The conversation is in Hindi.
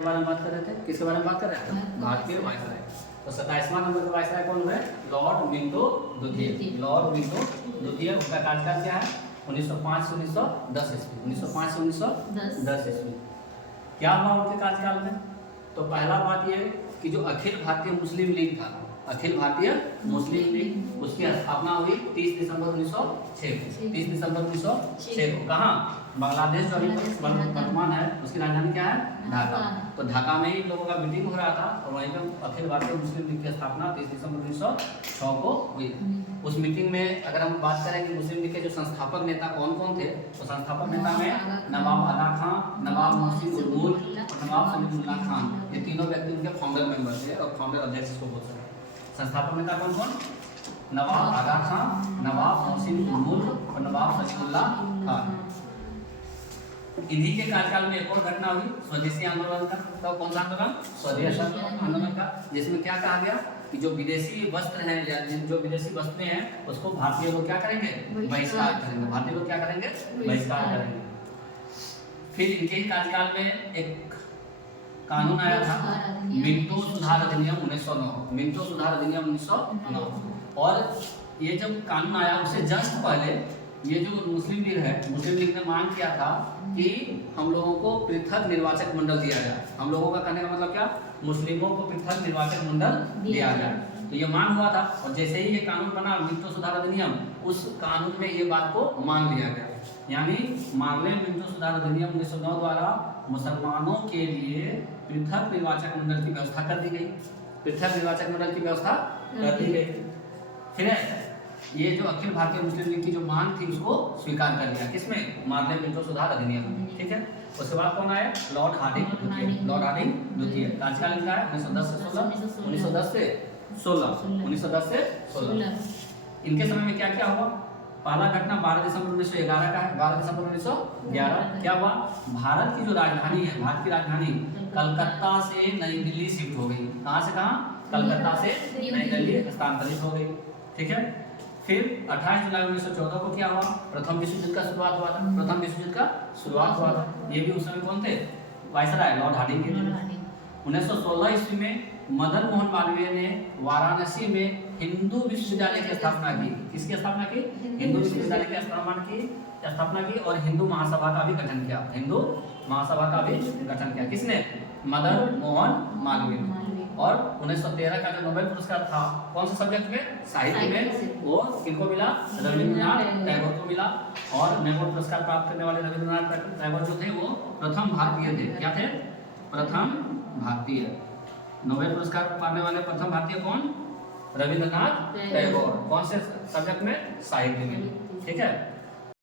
बारे में बात कर रहे थे, किसके बारे में बात कर रहे थे? भारतीय वायसराय। तो 27वां नंबर का वायसराय कौन हुए? लॉर्ड मिंटो द्वितीय। लॉर्ड मिंटो द्वितीय, उनका कार्यकाल क्या है? 1905 से 1910 ईस्वी। 1905 से 1910 ईस्वी। क्या हुआ उनके कार्यकाल में? तो पहला बात यह कि जो अखिल भारतीय मुस्लिम लीग था, अखिल भारतीय मुस्लिम लीग, उसकी स्थापना हुई 30 दिसंबर 1906 को। 30 दिसंबर 1906 को कहाँ? बांग्लादेश जो अभी वर्तमान है, उसकी राजधानी क्या है? ढाका। तो ढाका में ही लोगों का मीटिंग हो रहा था और वहीं पे अखिल भारतीय मुस्लिम लीग की स्थापना 30 दिसंबर 1906 को हुई। उस मीटिंग में अगर हम बात करें कि मुस्लिम लीग के जो संस्थापक नेता कौन कौन थे, तो संस्थापक नेता में नवाब आगा खां, नवाब मोहसिन उल मुल्क और नवाब सलीमुल्लाह खान, ये तीनों व्यक्ति उनके फाउंडर मेंबर थे और फाउंडर अध्यक्ष को बोल सकते हैं। संस्थापक नेता कौन कौन? नवाब आगा खां, नवाब मोहसिन उल मुल्क और नवाब सलीमुल्लाह खान। इन्हीं के कार्यकाल में एक और घटना हुई स्वदेशी आंदोलन का। तो कौन सा आंदोलन? स्वदेशी आंदोलन का, जिसमें क्या कहा गया कि जो विदेशी वस्त्र हैं या जो विदेशी वस्तुएं हैं उसको भारतीय लोग क्या करेंगे? बहिष्कार करेंगे। भारतीय लोग क्या करेंगे? बहिष्कार करेंगे। फिर इनके ही कार्यकाल में एक कानून आया था, मिंटो सुधार अधिनियम 1909। मिंटो सुधार अधिनियम 1909। और ये जब कानून आया उससे जस्ट पहले ये जो मुस्लिम लीग है, मुस्लिम लीग ने मांग किया था कि हम लोगों को पृथक निर्वाचक मंडल दिया जाए। हम लोगों का कहने का मतलब क्या? मुस्लिमों को पृथक निर्वाचक मंडल दिया जाए। तो ये मांग हुआ था और जैसे ही ये कानून बना मिंटो सुधार अधिनियम, उस कानून में ये बात को मान लिया गया। यानी मार्ले मिंटो सुधार अधिनियम 1909 द्वारा मुसलमानों के लिए पृथक निर्वाचक मंडल की व्यवस्था कर दी गई। पृथक निर्वाचक मंडल की व्यवस्था कर दी गई। फिर ये जो अखिल भारतीय मुस्लिम लीग की जो मांग थी उसको स्वीकार कर लिया। किसमें? मार्ले मिंटो सुधार अधिनियम। ठीक है। उसके बाद कौन आए? लॉर्ड हार्डिंग द्वितीय। लॉर्ड हार्डिंग द्वितीय कार्यकाल इनका है 1910 से 16। 1910 से 16। 1910 से 16। इनके समय में क्या क्या हुआ? पहला घटना 12 दिसंबर 1911 का है। 12 दिसंबर 1911 क्या हुआ? भारत की जो राजधानी है, भारत की राजधानी कलकत्ता से नई दिल्ली शिफ्ट हो गई। कहाँ से कहाँ? कलकत्ता से नई दिल्ली स्थानांतरित हो गई। ठीक है। फिर 28 जुलाई 1914 को क्या हुआ? प्रथम विश्व युद्ध का शुरुआत हुआ था। प्रथम विश्व युद्ध का शुरुआत हुआ था। ये भी उस समय कौन थे? वायसराय लॉर्ड हार्डिंग के थे। 1916 ईस्वी में मदन मोहन मालवीय ने वाराणसी में हिंदू विश्वविद्यालय की स्थापना की। किसकी स्थापना की? हिंदू विश्वविद्यालय की स्थापना की और हिंदू महासभा का भी गठन किया। हिंदू महासभा का भी गठन किया। किसने? मदन मोहन मालवीय ने। और 1913 का जो नोबेल पुरस्कार था कौन से सब्जेक्ट में? साहित्य में। वो किनको मिला? रविंद्रनाथ टैगोर को मिला। और नोबेल पुरस्कार प्राप्त करने वाले रविंद्रनाथ टैगोर जो थे वो प्रथम भारतीय थे। क्या थे? प्रथम भारतीय। नोबेल पुरस्कार पाने वाले प्रथम भारतीय कौन? रविंद्रनाथ टैगोर। कौन से सब्जेक्ट में? साहित्य में। ठीक है।